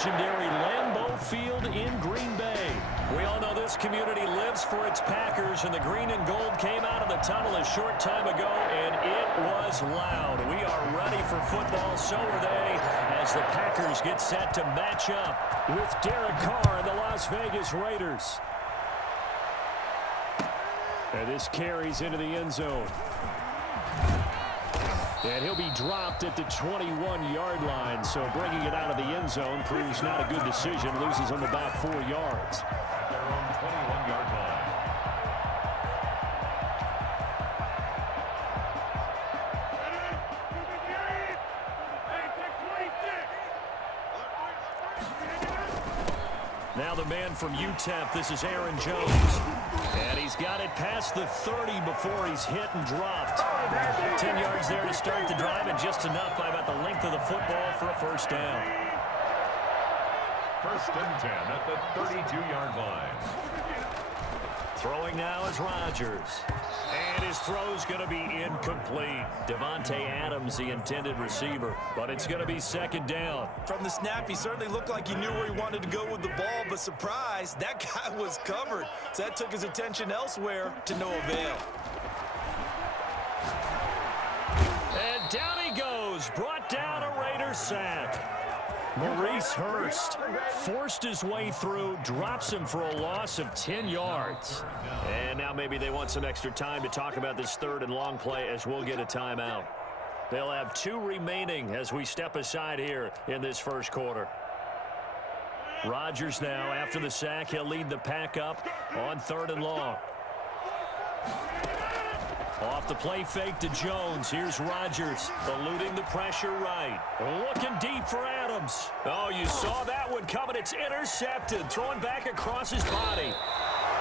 legendary Lambeau Field in Green Bay. We all know this community lives for its Packers, and the green and gold came out of the tunnel a short time ago, and it was loud. We are ready for football, so are they, as the Packers get set to match up with Derek Carr and the Las Vegas Raiders. And this carries into the end zone. And he'll be dropped at the 21-yard line, so bringing it out of the end zone proves not a good decision. Loses him about 4 yards. At their own 21-yard line. Now the man from UTEP, this is Aaron Jones. And he's got it past the 30 before he's hit and dropped. 10 yards there to start the drive, and just enough by about the length of the football for a first down. First and 10 at the 32-yard line. Throwing now is Rodgers. And his throw's going to be incomplete. Devontae Adams, the intended receiver. But it's going to be second down. From the snap, he certainly looked like he knew where he wanted to go with the ball, but surprise, that guy was covered. So that took his attention elsewhere to no avail. And down he goes. Brought down a Raider sack. Maurice Hurst forced his way through, drops him for a loss of 10 yards. And now maybe they want some extra time to talk about this third and long play, as we'll get a timeout. They'll have 2 remaining as we step aside here in this first quarter. Rodgers now, after the sack, he'll lead the pack up on third and long. Off the play fake to Jones. Here's Rodgers, eluding the pressure right. Looking deep for Adams. Oh, you saw that one coming. It's intercepted. Throwing back across his body.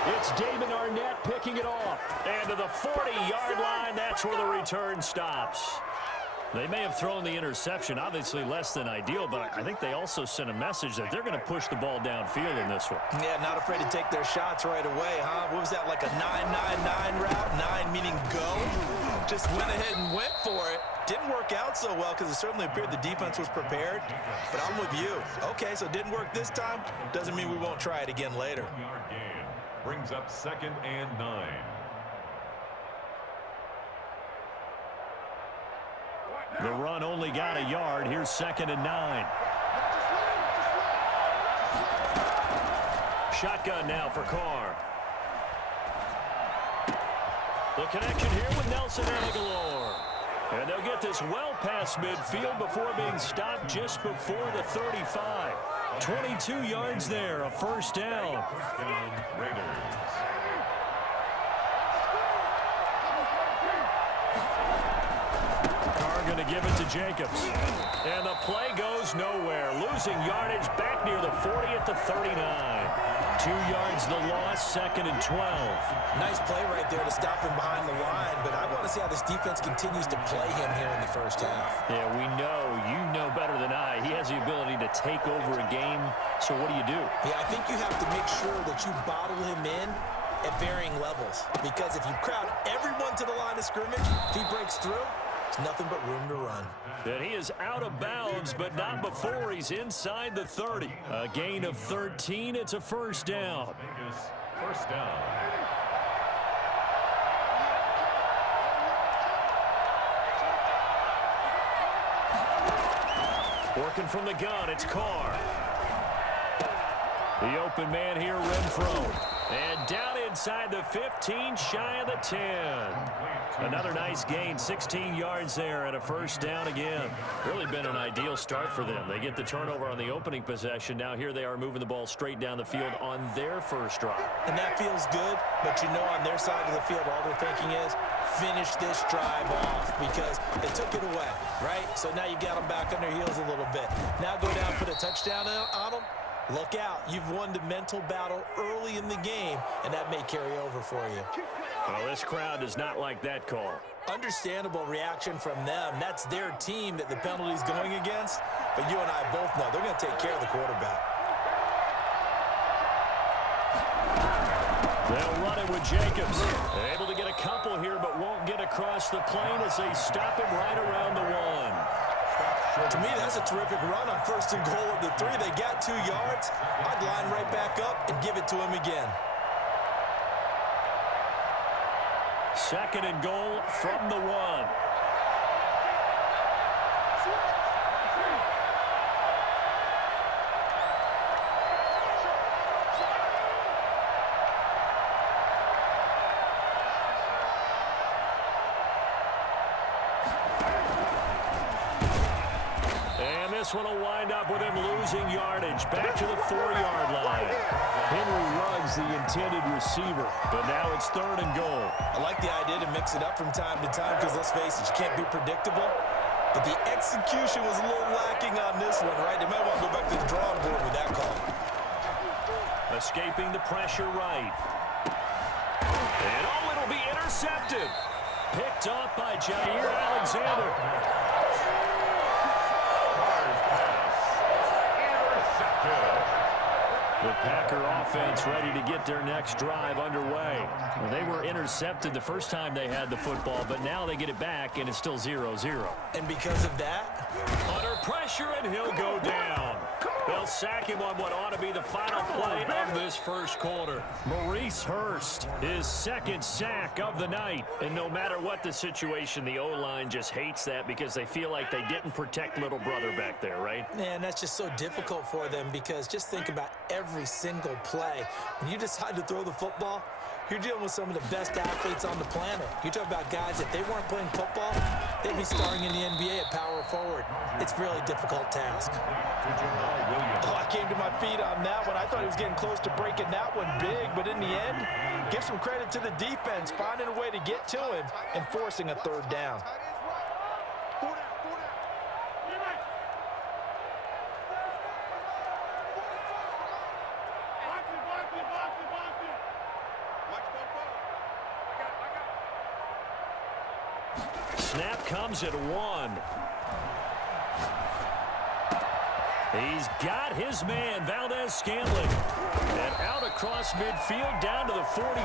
It's Damon Arnett picking it off. And to the 40-yard line, that's where the return stops. They may have thrown the interception, obviously less than ideal, but I think they also sent a message that they're going to push the ball downfield in this one. Yeah, not afraid to take their shots right away, huh? What was that, like a 9-9-9 route? 9 meaning go? Just went ahead and went for it. Didn't work out so well because it certainly appeared the defense was prepared. But I'm with you. Okay, so it didn't work this time. Doesn't mean we won't try it again later. Brings up second and 9. The run only got a yard. Here's second and 9. Shotgun now for Carr. The connection here with Nelson Aguilar. And they'll get this well past midfield before being stopped just before the 35. 22 yards there, a first down. First down, Raiders. Going to give it to Jacobs. And the play goes nowhere. Losing yardage back near the 40 at the 39. 2 yards the loss, second and 12. Nice play right there to stop him behind the line, but I want to see how this defense continues to play him here in the first half. Yeah, we know. You know better than I. He has the ability to take over a game, so what do you do? Yeah, I think you have to make sure that you bottle him in at varying levels, because if you crowd everyone to the line of scrimmage, if he breaks through, it's nothing but room to run. And he is out of bounds, but not before he's inside the 30. A gain of 13. It's a first down. First down. Working from the gun, it's Carr. The open man here, Renfro. And down inside the 15, shy of the 10. Another nice gain, 16 yards there, and a first down again. Really been an ideal start for them. They get the turnover on the opening possession. Now here they are moving the ball straight down the field on their first drive. And that feels good, but you know on their side of the field, all they're thinking is, finish this drive off, because they took it away, right? So now you got them back on their heels a little bit. Now go down, put a touchdown on them. Look out. You've won the mental battle early in the game, and that may carry over for you. Well, this crowd does not like that call. Understandable reaction from them. That's their team that the penalty's going against. But you and I both know they're going to take care of the quarterback. They'll run it with Jacobs. Able to get a couple here, but won't get across the plane as they stop him right around the 1. To me, that's a terrific run on 1st and goal of the 3. They got 2 yards. I'd line right back up and give it to him again. 2nd and goal from the 1. This one will wind up with him losing yardage back to the 4-yard line. Henry Ruggs, the intended receiver, but now it's 3rd and goal. I like the idea to mix it up from time to time because, let's face it, you can't be predictable. But the execution was a little lacking on this one, right? They might want to go back to the drawing board with that call. Escaping the pressure right. And it'll be intercepted. Picked off by Jair Alexander. The Packer offense ready to get their next drive underway. Well, they were intercepted the first time they had the football, but now they get it back, and it's still 0-0. And because of that, under pressure, and he'll go down. They'll sack him on what ought to be the final play of this first quarter. Maurice Hurst, his 2nd sack of the night. And no matter what the situation, the O-line just hates that because they feel like they didn't protect little brother back there, right? Man, that's just so difficult for them because just think about every single play. When you decide to throw the football, you're dealing with some of the best athletes on the planet. You talk about guys, if they weren't playing football, they'd be starring in the NBA at power forward. It's a really difficult task. Oh, I came to my feet on that one. I thought he was getting close to breaking that one big, but in the end, give some credit to the defense, finding a way to get to him and forcing a 3rd down. Snap comes at 1. He's got his man, Valdez-Scantling. And out across midfield down to the 45.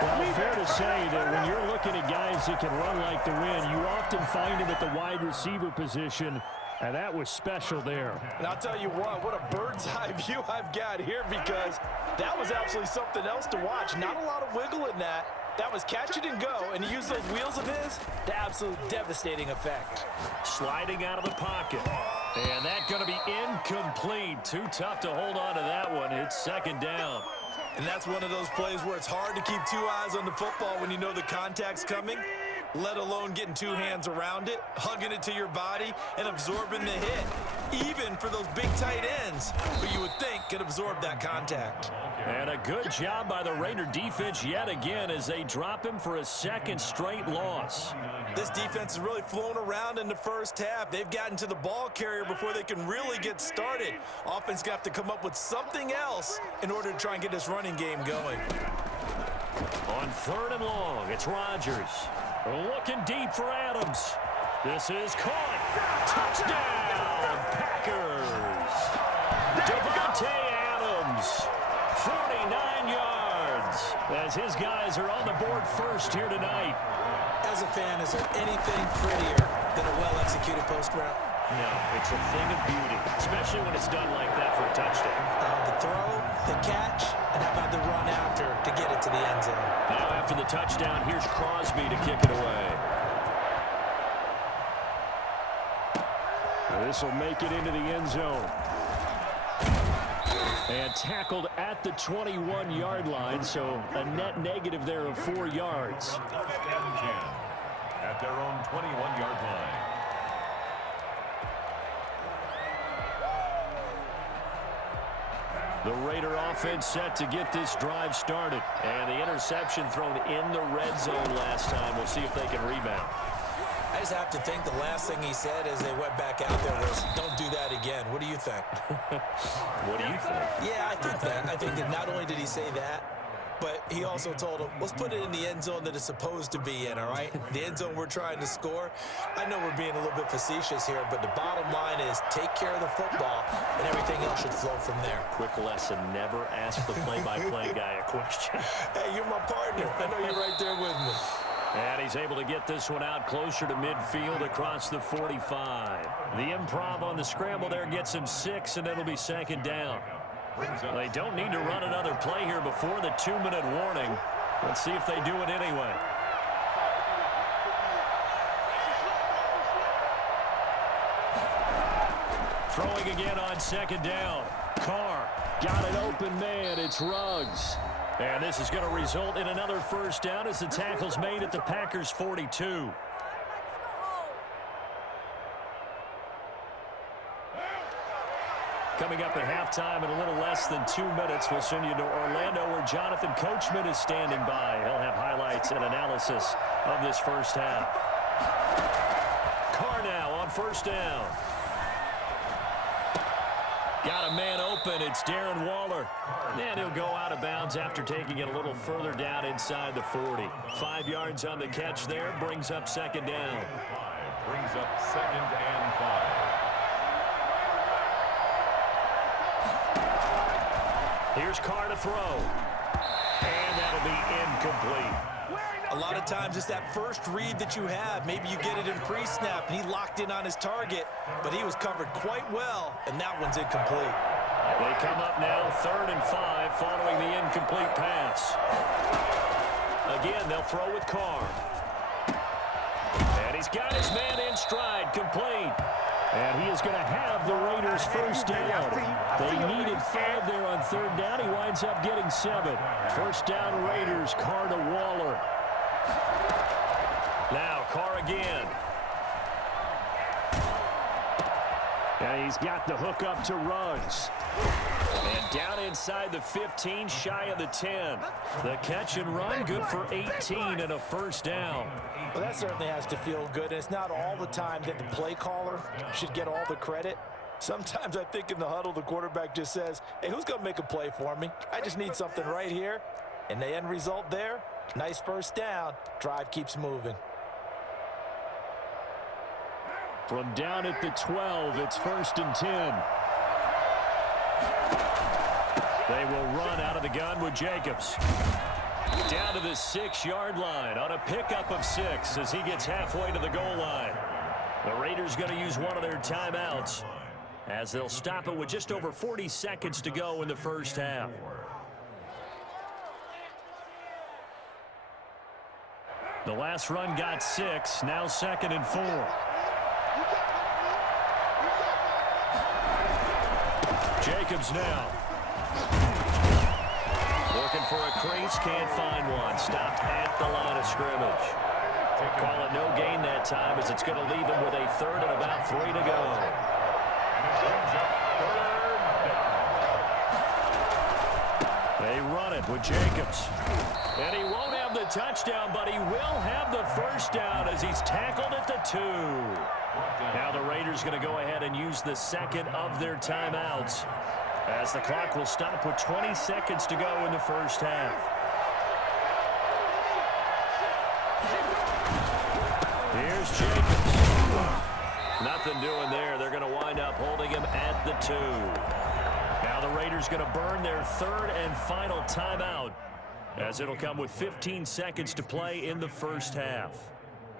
Well, fair to say that when you're looking at guys that can run like the wind, you often find him at the wide receiver position. And that was special there. And I'll tell you what a bird's eye view I've got here because that was absolutely something else to watch. Not a lot of wiggle in that. That was catch it and go, and he used those wheels of his to absolute devastating effect. Sliding out of the pocket. And that's going to be incomplete. Too tough to hold on to that one. It's 2nd down. And that's one of those plays where it's hard to keep 2 eyes on the football when you know the contact's coming, let alone getting 2 hands around it, hugging it to your body, and absorbing the hit. Even for those big tight ends, who you would think could absorb that contact. And a good job by the Raider defense yet again as they drop him for a 2nd straight loss. This defense has really flown around in the first half. They've gotten to the ball carrier before they can really get started. Offense got to come up with something else in order to try and get this running game going. On 3rd and long, it's Rodgers. Looking deep for Adams. This is caught. Touchdown, Packers. Devontae Adams, 49 yards, as his guys are on the board first here tonight. As a fan, is there anything prettier than a well-executed post route? No, it's a thing of beauty, especially when it's done like that for a touchdown. The throw, the catch, and how about the run after to get it to the end zone? Now after the touchdown, here's Crosby to kick it away. This will make it into the end zone. And tackled at the 21-yard line, so a net negative there of 4 yards. At their own 21-yard line. The Raider offense set to get this drive started. And the interception thrown in the red zone last time. We'll see if they can rebound. I just have to think the last thing he said as they went back out there was, don't do that again. What do you think? What do you think? Yeah, I think that. I think that not only did he say that, but he also told him, let's put it in the end zone that it's supposed to be in, all right? The end zone we're trying to score. I know we're being a little bit facetious here, but the bottom line is take care of the football, and everything else should flow from there. Quick lesson, never ask the play-by-play guy a question. Hey, you're my partner. I know you're right there with me. And he's able to get this one out closer to midfield across the 45. The improv on the scramble there gets him 6, and it'll be second down. They don't need to run another play here before the 2-minute warning. Let's see if they do it anyway. Throwing again on second down. Carr got an open man. It's Ruggs. And this is going to result in another first down as the tackle's made at the Packers' 42. Coming up at halftime in a little less than 2 minutes, we'll send you to Orlando where Jonathan Coachman is standing by. He'll have highlights and analysis of this first half. Carr now on first down. Got a man open. It's Darren Waller. And he'll go out of bounds after taking it a little further down inside the 40. 5 yards on the catch there. Brings up second down. Brings up 2nd and 5. Here's Carr to throw. And that'll be incomplete. A lot of times it's that first read that you have. Maybe you get it in pre-snap, and he locked in on his target, but he was covered quite well, and that one's incomplete. They come up now 3rd and 5 following the incomplete pass. Again, they'll throw with Carr. And he's got his man in stride, complete. And he is going to have the Raiders first down. They needed 5 there on 3rd down. He winds up getting 7. First down Raiders, Carr to Waller. Now Carr again. And he's got the hook up to Ruggs. And down inside the 15, shy of the 10. The catch and run, good for 18 and a first down. Well, that certainly has to feel good. And it's not all the time that the play caller should get all the credit. Sometimes I think in the huddle, the quarterback just says, hey, who's going to make a play for me? I just need something right here. And the end result there, nice first down. Drive keeps moving. From down at the 12, it's 1st and 10. They will run out of the gun with Jacobs. Down to the 6-yard line on a pickup of 6 as he gets halfway to the goal line. The Raiders going to use one of their timeouts as they'll stop it with just over 40 seconds to go in the first half. The last run got 6, now 2nd and 4. Jacobs now. Looking for a crease, can't find one. Stopped at the line of scrimmage. Call it no gain that time as it's going to leave him with a 3rd and about 3 to go. They run it with Jacobs. And he won't have the touchdown, but he will have the first down as he's tackled at the 2. Now the Raiders going to go ahead and use the 2nd of their timeouts as the clock will stop with 20 seconds to go in the first half. Here's Jacobs. Nothing doing there. They're going to wind up holding him at the 2. Now the Raiders going to burn their 3rd and final timeout as it'll come with 15 seconds to play in the first half.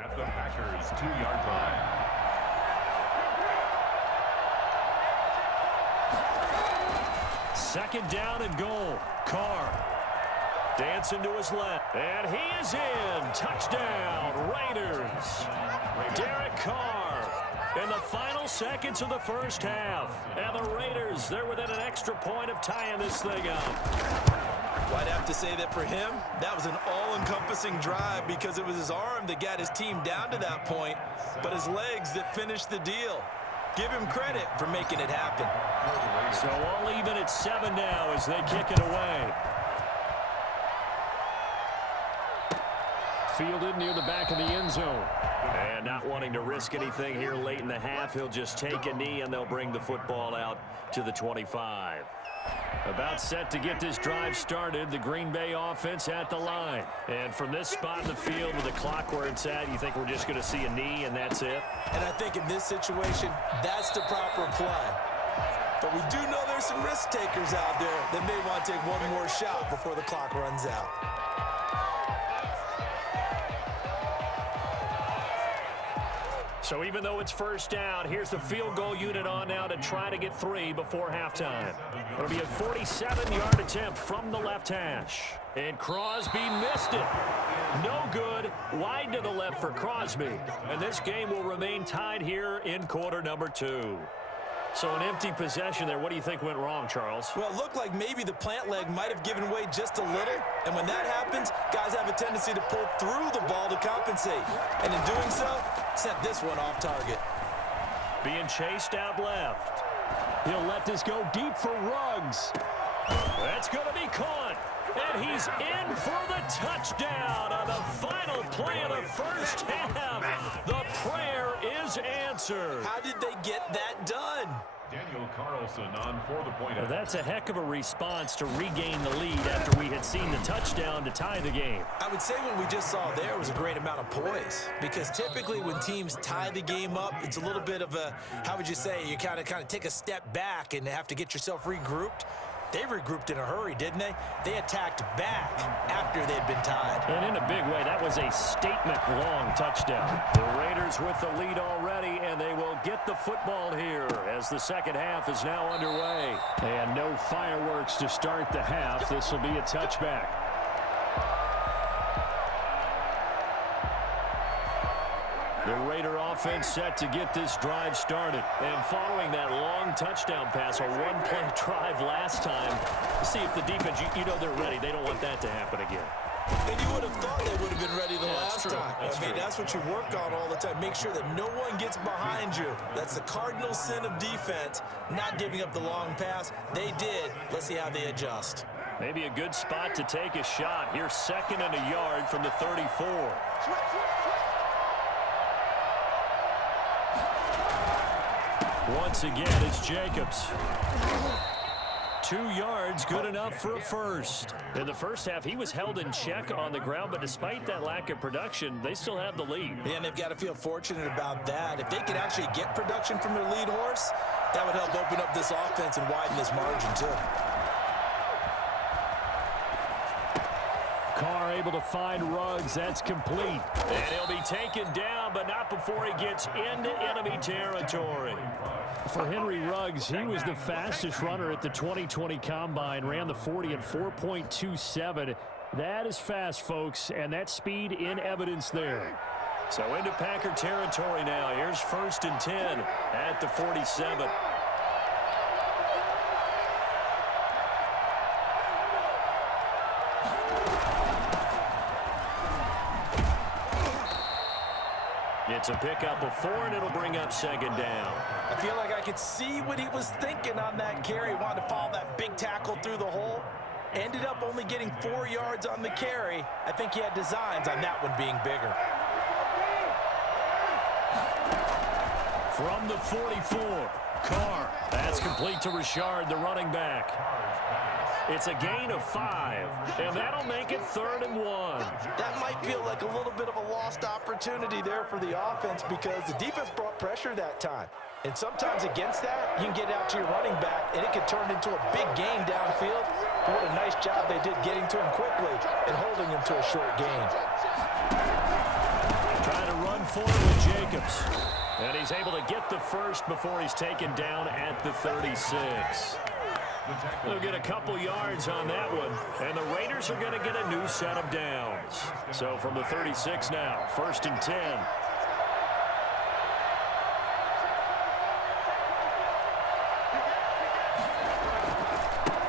At the Packers' 2-yard line. Second down and goal. Carr dancing to his left. And he is in. Touchdown, Raiders. Derek Carr in the final seconds of the first half. And the Raiders, they're within an extra point of tying this thing up. Well, I'd have to say that for him, that was an all-encompassing drive because it was his arm that got his team down to that point, but his legs that finished the deal. Give him credit for making it happen. So all even at 7 now as they kick it away. Fielded near the back of the end zone. And not wanting to risk anything here late in the half, he'll just take a knee and they'll bring the football out to the 25. About set to get this drive started, the Green Bay offense at the line. And from this spot in the field with the clock where it's at, you think we're just going to see a knee and that's it? And I think in this situation, that's the proper play. But we do know there's some risk takers out there that may want to take one more shot before the clock runs out. So even though it's first down, here's the field goal unit on now to try to get 3 before halftime. It'll be a 47-yard attempt from the left hash. And Crosby missed it. No good. Wide to the left for Crosby. And this game will remain tied here in quarter number 2. So an empty possession there. What do you think went wrong, Charles? Well, it looked like maybe the plant leg might have given way just a little. And when that happens, guys have a tendency to pull through the ball to compensate. And in doing so, sent this one off target. Being chased out left. He'll let this go deep for Ruggs. That's going to be caught. And he's in for the touchdown on the final play of the first half. The prayer is answered. How did they get that done? Daniel Carlson on for the point. Well, that's a heck of a response to regain the lead after we had seen the touchdown to tie the game. I would say what we just saw there was a great amount of poise, because typically when teams tie the game up, it's a little bit of a, how would you say, you kind of take a step back and have to get yourself regrouped. They regrouped in a hurry, didn't they? They attacked back after they'd been tied. And in a big way, that was a statement-long touchdown. The Raiders with the lead already, and they will get the football here as the second half is now underway. And no fireworks to start the half. This will be a touchback. The Raider offense set to get this drive started. And following that long touchdown pass, a one-play drive last time, see if the defense, you know they're ready. They don't want that to happen again. And you would have thought they would have been ready the last time. That's what you work on all the time. Make sure that no one gets behind you. That's the cardinal sin of defense, not giving up the long pass. They did. Let's see how they adjust. Maybe a good spot to take a shot. Here's 2nd and a yard from the 34. Once again, it's Jacobs. 2 yards, good enough for a first. In the first half, he was held in check on the ground, but despite that lack of production, they still have the lead. Yeah, and they've got to feel fortunate about that. If they could actually get production from their lead horse, that would help open up this offense and widen this margin, too. Carr able to find Ruggs. That's complete. And he'll be taken down, but not before he gets into enemy territory. For Henry Ruggs, he was the fastest runner at the 2020 Combine, ran the 40 in 4.27. That is fast, folks, and that speed in evidence there. So into Packer territory now. Here's 1st and 10 at the 47. It's a pickup of 4, and it'll bring up 2nd down. I feel like I could see what he was thinking on that carry. Wanted to follow that big tackle through the hole. Ended up only getting 4 yards on the carry. I think he had designs on that one being bigger. From the 44, Carr. That's complete to Richard, the running back. It's a gain of 5, and that'll make it 3rd and 1. That might feel like a little bit of a lost opportunity there for the offense, because the defense brought pressure that time. And sometimes against that, you can get out to your running back, and it could turn into a big gain downfield. But what a nice job they did getting to him quickly and holding him to a short gain. Trying to run forward with Jacobs. And he's able to get the first before he's taken down at the 36. They'll get a couple yards on that one, and the Raiders are going to get a new set of downs. So from the 36 now, 1st and 10.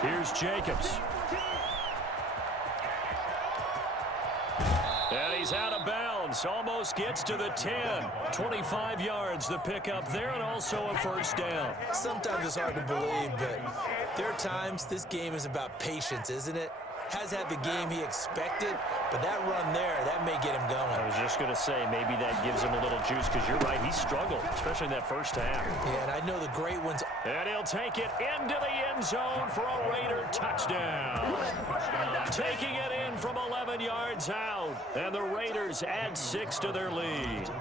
Here's Jacobs. And he's out of bounds. Almost gets to the 10. 25 yards the pickup there, and also a 1st down. Sometimes it's hard to believe, but there are times this game is about patience, isn't it? Has had the game he expected, but that run there, that may get him going. I was just going to say, maybe that gives him a little juice, because you're right, he struggled, especially in that first half. Yeah, and I know the great ones. And he'll take it into the end zone for a Raider touchdown. Taking it in from 11 yards out, and the Raiders add 6 to their lead.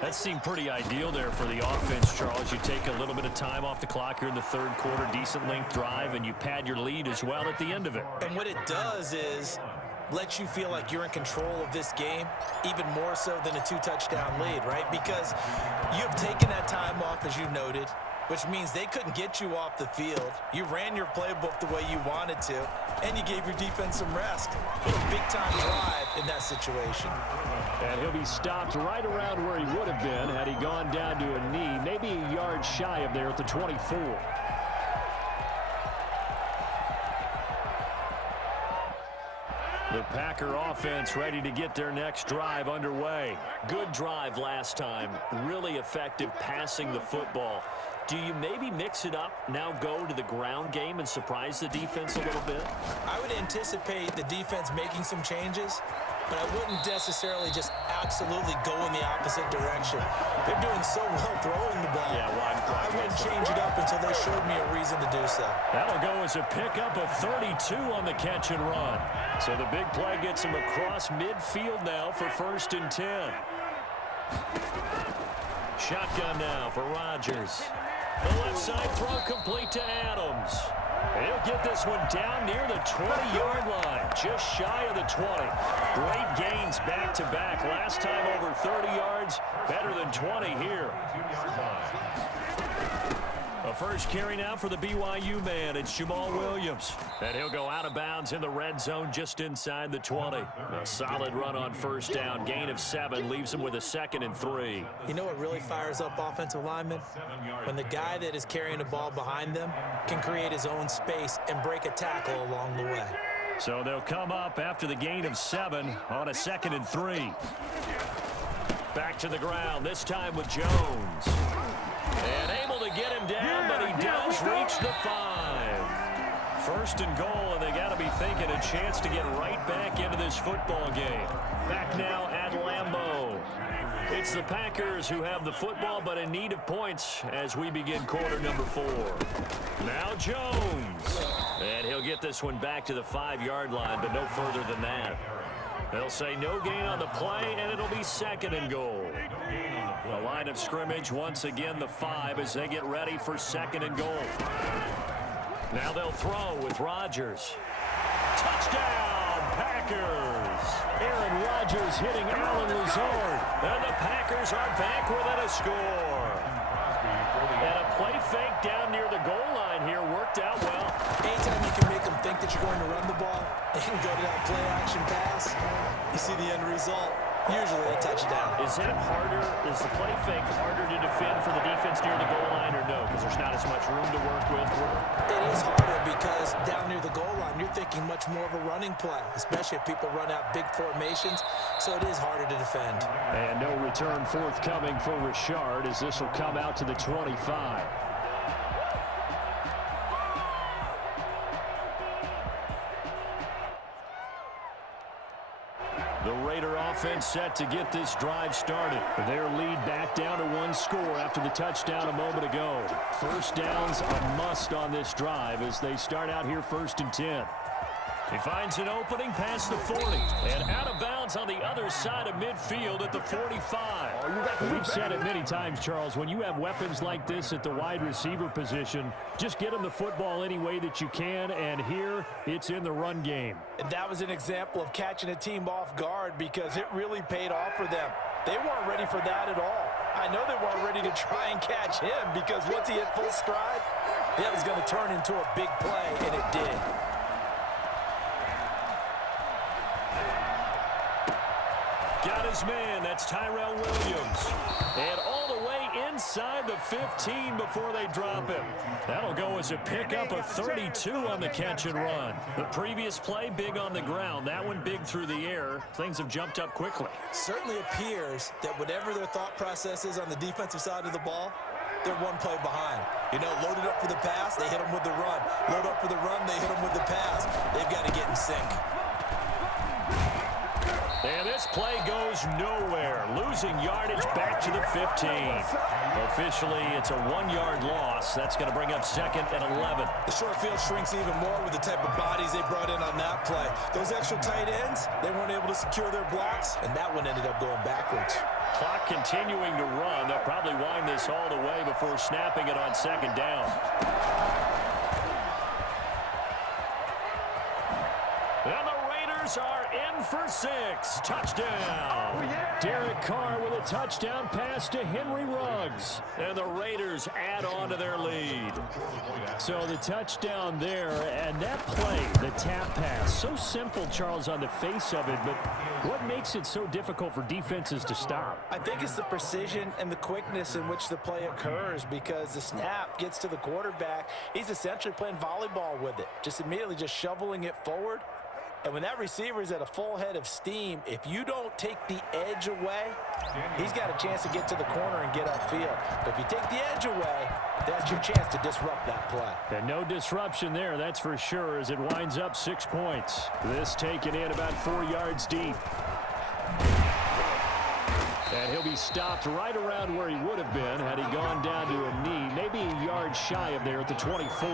That seemed pretty ideal there for the offense, Charles. You take a little bit of time off the clock here in the 3rd quarter, decent length drive, and you pad your lead as well at the end of it. And what it does is lets you feel like you're in control of this game, even more so than a 2-touchdown lead, right? Because you've taken that time off, as you noted, which means they couldn't get you off the field. You ran your playbook the way you wanted to, and you gave your defense some rest. A big-time drive in that situation. And he'll be stopped right around where he would have been had he gone down to a knee, maybe a yard shy of there at the 24. The Packer offense ready to get their next drive underway. Good drive last time. Really effective passing the football. Do you maybe mix it up, now go to the ground game and surprise the defense a little bit? I would anticipate the defense making some changes, but I wouldn't necessarily just absolutely go in the opposite direction. They're doing so well throwing the ball. Yeah, well, I wouldn't change it up until they showed me a reason to do so. That'll go as a pickup of 32 on the catch and run. So the big play gets him across midfield now for 1st and 10. Shotgun now for Rodgers. The left side throw complete to Adams. He'll get this one down near the 20-yard line, just shy of the 20. Great gains back-to-back. Last time over 30 yards, better than 20 here. A first carry now for the BYU man. It's Jamal Williams. And he'll go out of bounds in the red zone just inside the 20. A solid run on 1st down. Gain of 7 leaves him with a 2nd and 3. You know what really fires up offensive linemen? When the guy that is carrying the ball behind them can create his own space and break a tackle along the way. So they'll come up after the gain of 7 on a 2nd and 3. Back to the ground, this time with Jones. And able to get him down, but he does reach the 5. 1st and goal, and they got to be thinking a chance to get right back into this football game. Back now at Lambeau. It's the Packers who have the football, but in need of points as we begin quarter number 4. Now Jones. And he'll get this one back to the 5-yard line, but no further than that. They'll say no gain on the play, and it'll be 2nd and goal. The line of scrimmage, once again, the 5 as they get ready for 2nd and goal. Now they'll throw with Rodgers. Touchdown, Packers! Aaron Rodgers hitting Allen Lazard. And the Packers are back within a score. And a play fake down near the goal line here worked out well. Anytime you can make them think that you're going to run the ball and go to that play-action pass, you see the end result. Usually a touchdown. Is that harder? Is the play fake harder to defend for the defense near the goal line or no? Because there's not as much room to work with? It is harder because down near the goal line, you're thinking much more of a running play, especially if people run out big formations. So it is harder to defend. And no return forthcoming for Richard as this will come out to the 25. The Raider offense set to get this drive started. Their lead back down to 1 score after the touchdown a moment ago. 1st down's a must on this drive as they start out here 1st and 10. He finds an opening past the 40 and out of bounds on the other side of midfield at the 45. We've said it many times, Charles, when you have weapons like this at the wide receiver position, just get them the football any way that you can, and here it's in the run game. And that was an example of catching a team off guard because it really paid off for them. They weren't ready for that at all. I know they weren't ready to try and catch him because once he hit full stride, that was going to turn into a big play, and it did. Got his man. That's Tyrell Williams. And all the way inside the 15 before they drop him. That'll go as a pickup of 32 on the catch and run. The previous play, big on the ground. That one big through the air. Things have jumped up quickly. Certainly appears that whatever their thought process is on the defensive side of the ball, they're 1 play behind. You know, loaded up for the pass, they hit them with the run. Load up for the run, they hit them with the pass. They've got to get in sync. And this play goes nowhere. Losing yardage back to the 15. Officially, it's a 1-yard loss. That's going to bring up 2nd and 11. The short field shrinks even more with the type of bodies they brought in on that play. Those extra tight ends, they weren't able to secure their blocks, and that one ended up going backwards. Clock continuing to run. They'll probably wind this all the way before snapping it on 2nd down. And the Raiders are in in for 6. Touchdown. Derek Carr with a touchdown pass to Henry Ruggs. And the Raiders add on to their lead. So the touchdown there, and that play, the tap pass, so simple, Charles, on the face of it, but what makes it so difficult for defenses to stop? I think it's the precision and the quickness in which the play occurs, because the snap gets to the quarterback. He's essentially playing volleyball with it, just immediately just shoveling it forward. And when that receiver is at a full head of steam, if you don't take the edge away, he's got a chance to get to the corner and get upfield. But if you take the edge away, that's your chance to disrupt that play. And no disruption there, that's for sure, as it winds up 6 points. This taken in about 4 yards deep. And he'll be stopped right around where he would have been had he gone down to a knee, maybe a yard shy of there at the 24.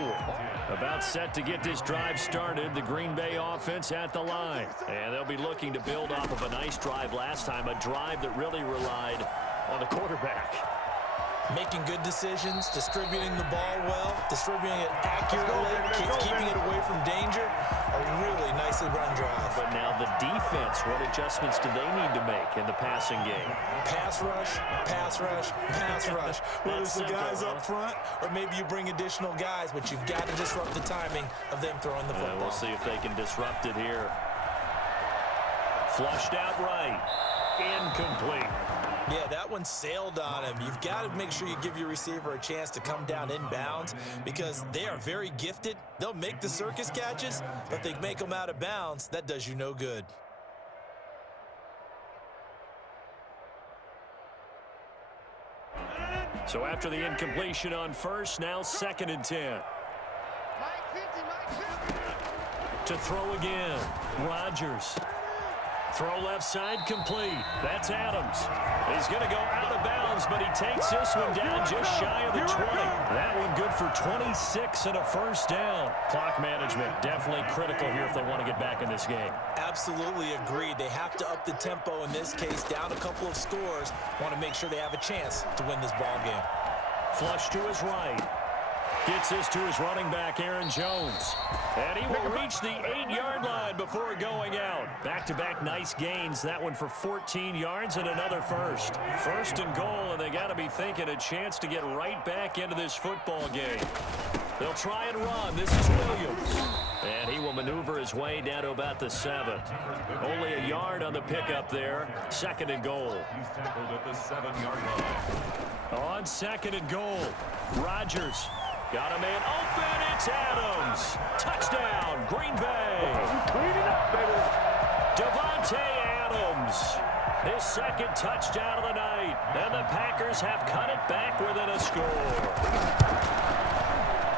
About set to get this drive started, the Green Bay offense at the line. And they'll be looking to build off of a nice drive last time, a drive that really relied on the quarterback. Making good decisions, distributing the ball well, distributing it accurately, keeping it away from danger. A really nicely run drive. But now the defense, what adjustments do they need to make in the passing game? Pass rush, pass rush, pass rush. Whether it's the guys up front or maybe you bring additional guys, but you've got to disrupt the timing of them throwing the football. We'll see if they can disrupt it here. Flushed out right. Incomplete. Yeah, that one sailed on him. You've got to make sure you give your receiver a chance to come down inbounds because they are very gifted. They'll make the circus catches, but if they make them out of bounds, that does you no good. So after the incompletion on first, now 2nd and 10. To throw again, Rodgers. Throw left side complete. That's Adams. He's going to go out of bounds, but he takes this one down just shy of the 20. That one good for 26 and a first down. Clock management definitely critical here if they want to get back in this game. Absolutely agreed. They have to up the tempo in this case, down a couple of scores. Want to make sure they have a chance to win this ball game. Flush to his right. Gets this to his running back, Aaron Jones. And he will reach the 8-yard line before going out. Back-to-back nice gains. That one for 14 yards and another first. 1st and goal, and they got to be thinking a chance to get right back into this football game. They'll try and run. This is Williams. And he will maneuver his way down to about the 7. Only a yard on the pickup there. 2nd and goal. He's tackled at the 7-yard line. On 2nd and goal, Rodgers. Got a man open, it's Adams. Touchdown, Green Bay. Clean it up, baby. Devontae Adams. His 2nd touchdown of the night. And the Packers have cut it back within a score.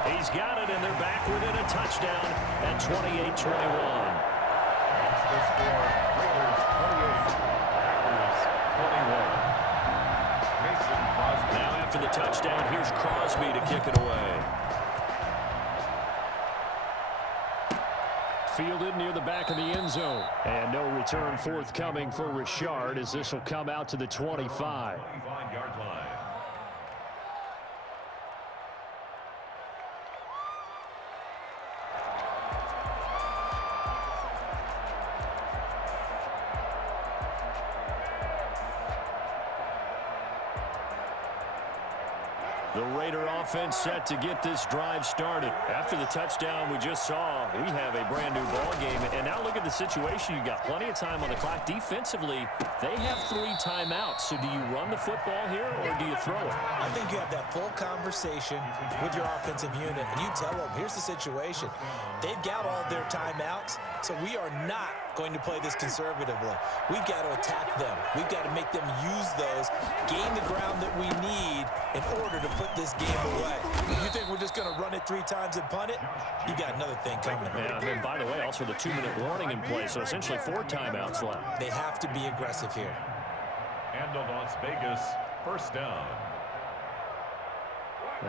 He's got it, and they're back within a touchdown at 28-21. That's the score. Raiders 28, Packers 21. Now after the touchdown, here's Crosby to kick it away. Fielded near the back of the end zone. And no return forthcoming for Richard as this will come out to the 25. 25-yard line. The Raider offense set to get this drive started. After the touchdown we just saw, we have a brand new ball game. And now look at the situation. You got plenty of time on the clock. Defensively, they have 3 timeouts. So do you run the football here or do you throw it? I think you have that full conversation with your offensive unit, and you tell them, here's the situation. They've got all their timeouts, so we are not going to play this conservatively. We've got to attack them. We've got to make them use those, gain the ground that we need in order to put this game away. If you think we're just going to run it 3 times and punt it, you got another thing coming. Yeah, and then, by the way, also the 2-minute warning in play, so essentially 4 timeouts left. They have to be aggressive here. And the Las Vegas first down.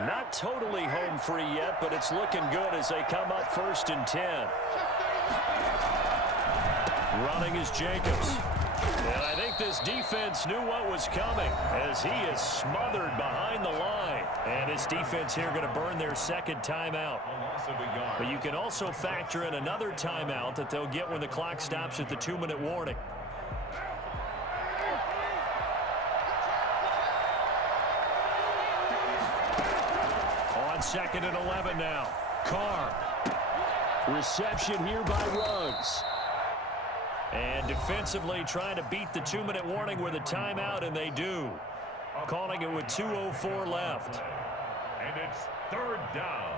Not totally home free yet, but it's looking good as they come up 1st and 10. Running is Jacobs. And I think this defense knew what was coming as he is smothered behind the line. And his defense here going to burn their second timeout. But you can also factor in another timeout that they'll get when the clock stops at the 2-minute warning. On 2nd and 11 now. Carr. Reception here by Ruggs. And defensively trying to beat the 2-minute warning with a timeout, and they do. Calling it with 2:04 left. And it's 3rd down.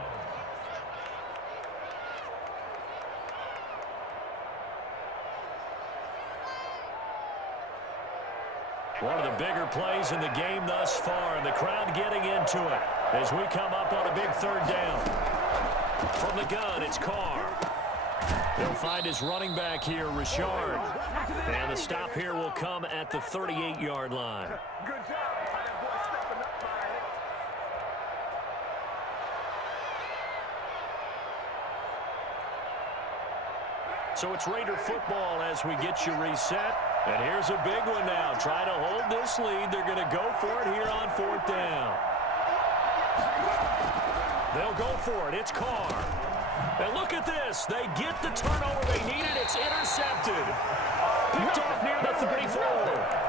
One of the bigger plays in the game thus far, and the crowd getting into it as we come up on a big 3rd down. From the gun, it's Carr. He'll find his running back here, Richard. And the stop here will come at the 38-yard line. Good job. That boy stepping up by it. So it's Raider football as we get you reset. And here's a big one now. Try to hold this lead. They're going to go for it here on 4th down. They'll go for it. It's Carr. And look at this. They get the turnover they needed. It's intercepted. Picked off near the 34.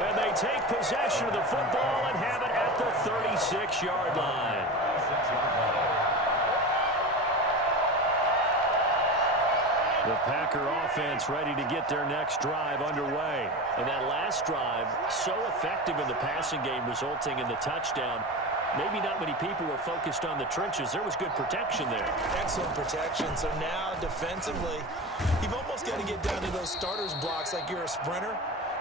And they take possession of the football and have it at the 36-yard line. The Packer offense ready to get their next drive underway. And that last drive, so effective in the passing game, resulting in the touchdown. Maybe not many people were focused on the trenches. There was good protection there. Excellent protection. So now, defensively, you've almost got to get down to those starters blocks like you're a sprinter.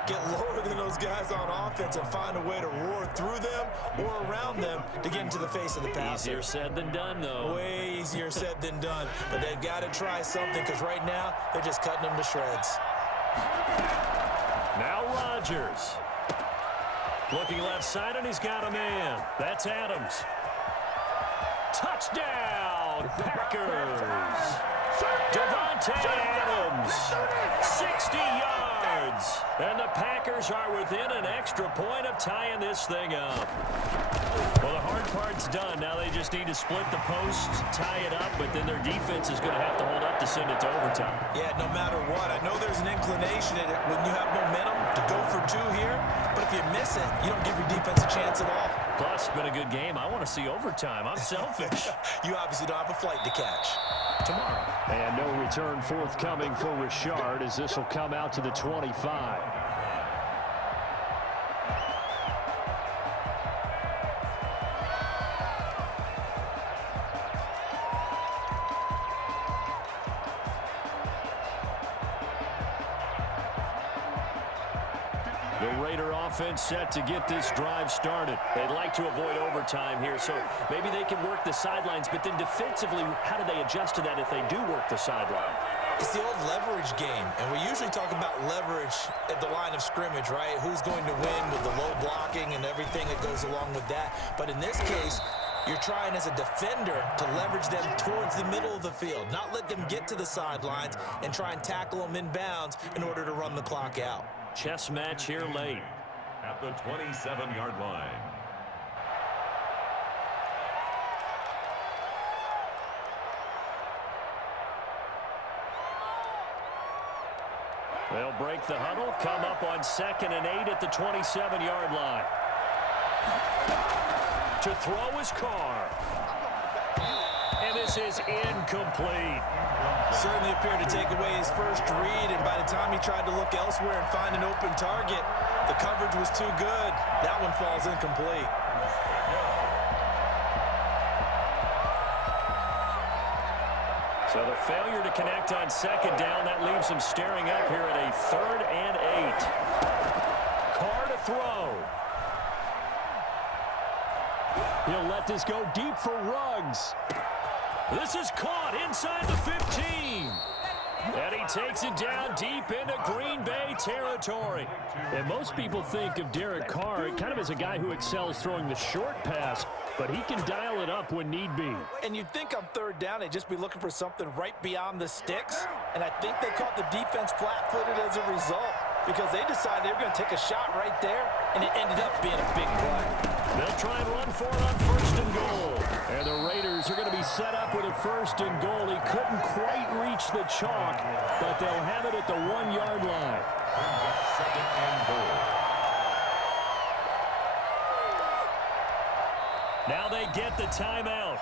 Get lower than those guys on offense and find a way to roar through them or around them to get into the face of the passer. Easier said than done, though. Way easier said than done. But they've got to try something because right now, they're just cutting them to shreds. Now Rodgers. Looking left side, and he's got a man. That's Adams. Touchdown, Packers. Davante Adams, 60 yards. And the Packers are within an extra point of tying this thing up. Well, the hard part's done. Now they just need to split the post, tie it up, but then their defense is going to have to hold up to send it to overtime. Yeah, no matter what. I know there's an inclination in it when you have momentum to go for 2 here, but if you miss it, you don't give your defense a chance at all. Plus, it's been a good game. I want to see overtime. I'm selfish. You obviously don't have a flight to catch. Tomorrow. And no return forthcoming for Richard as this will come out to the 25. The Raider offense set to get this drive started. They'd like to avoid overtime here, so maybe they can work the sidelines, but then defensively, how do they adjust to that if they do work the sideline? It's the old leverage game, and we usually talk about leverage at the line of scrimmage, right? Who's going to win with the low blocking and everything that goes along with that. But in this case, you're trying as a defender to leverage them towards the middle of the field, not let them get to the sidelines and try and tackle them in bounds in order to run the clock out. Chess match here late. At the 27-yard line. They'll break the huddle, come up on 2nd and 8 at the 27-yard line. To throw is Carr. And this is incomplete. Certainly appeared to take away his first read, and by the time he tried to look elsewhere and find an open target, the coverage was too good. That one falls incomplete. So the failure to connect on 2nd down, that leaves him staring up here at a 3rd and 8. Carr to throw. He'll let this go deep for Ruggs. This is caught inside the 15. And he takes it down deep into Green Bay territory. And most people think of Derek Carr kind of as a guy who excels throwing the short pass, but he can dial it up when need be. And you'd think on 3rd down, they'd just be looking for something right beyond the sticks. And I think they caught the defense flat-footed as a result. because they decided they were going to take a shot right there, and it ended up being a big play. They'll try and run for it on 1st and goal. And the Raiders are going to be set up with a 1st and goal. He couldn't quite reach the chalk, but they'll have it at the 1-yard line. 2nd and goal. Now they get the timeout.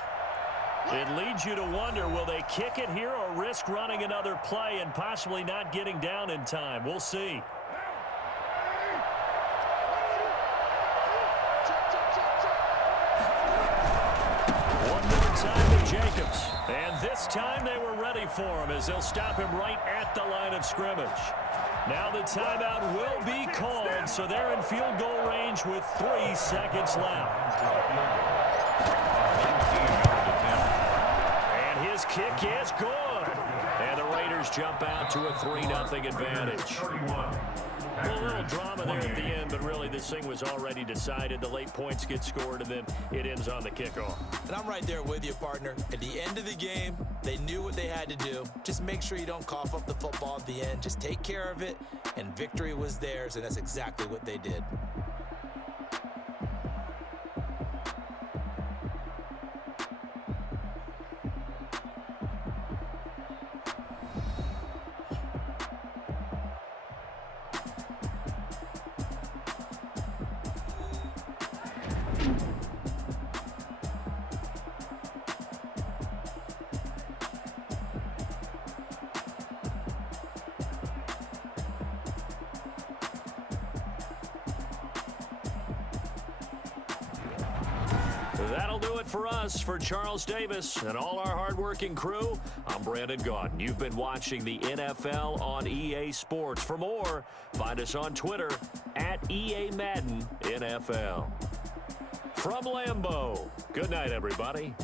It leads you to wonder, will they kick it here or risk running another play and possibly not getting down in time? We'll see. One more time to Jacobs. And this time they were ready for him as they'll stop him right at the line of scrimmage. Now the timeout will be called, so they're in field goal range with 3 seconds left. And his kick is good. And the Raiders jump out to a 3-0 advantage. A little drama there at the end, but really this thing was already decided. The late points get scored, and then it ends on the kickoff. And I'm right there with you, partner. At the end of the game, they knew what they had to do. Just make sure you don't cough up the football at the end. Just take care of it, and victory was theirs, and that's exactly what they did. That'll do it for us. For Charles Davis and all our hardworking crew, I'm Brandon Gaudin. You've been watching the NFL on EA Sports. For more, find us on Twitter at EA Madden NFL. From Lambeau, good night, everybody.